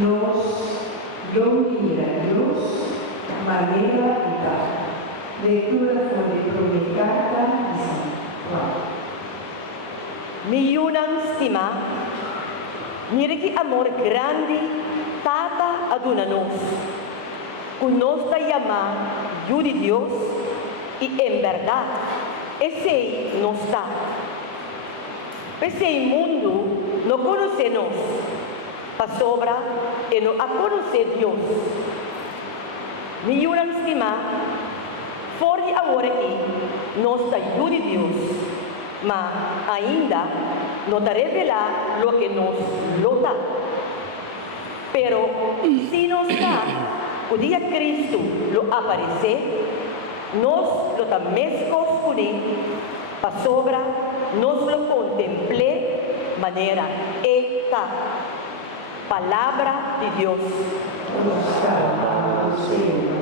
nos domina Dios, manera y tal. Lectura de primera carta de San Juan. Miyunang stima, niriki amor grande, tata adunanos. Nos da llama de Dios y en verdad, ese nos da. Ese mundo no conoce nos, pa sobra y no a conocer Dios. Miyunang stima, for de amor aqui, nos da de Dios, mas ainda no te revela lo que nos lo da. Pero si nos da, o dia Cristo lo aparecer, nos lo tamescos con él, pa sobra, nos lo contemple, manera esta palabra de Dios. Nos salva, Señor.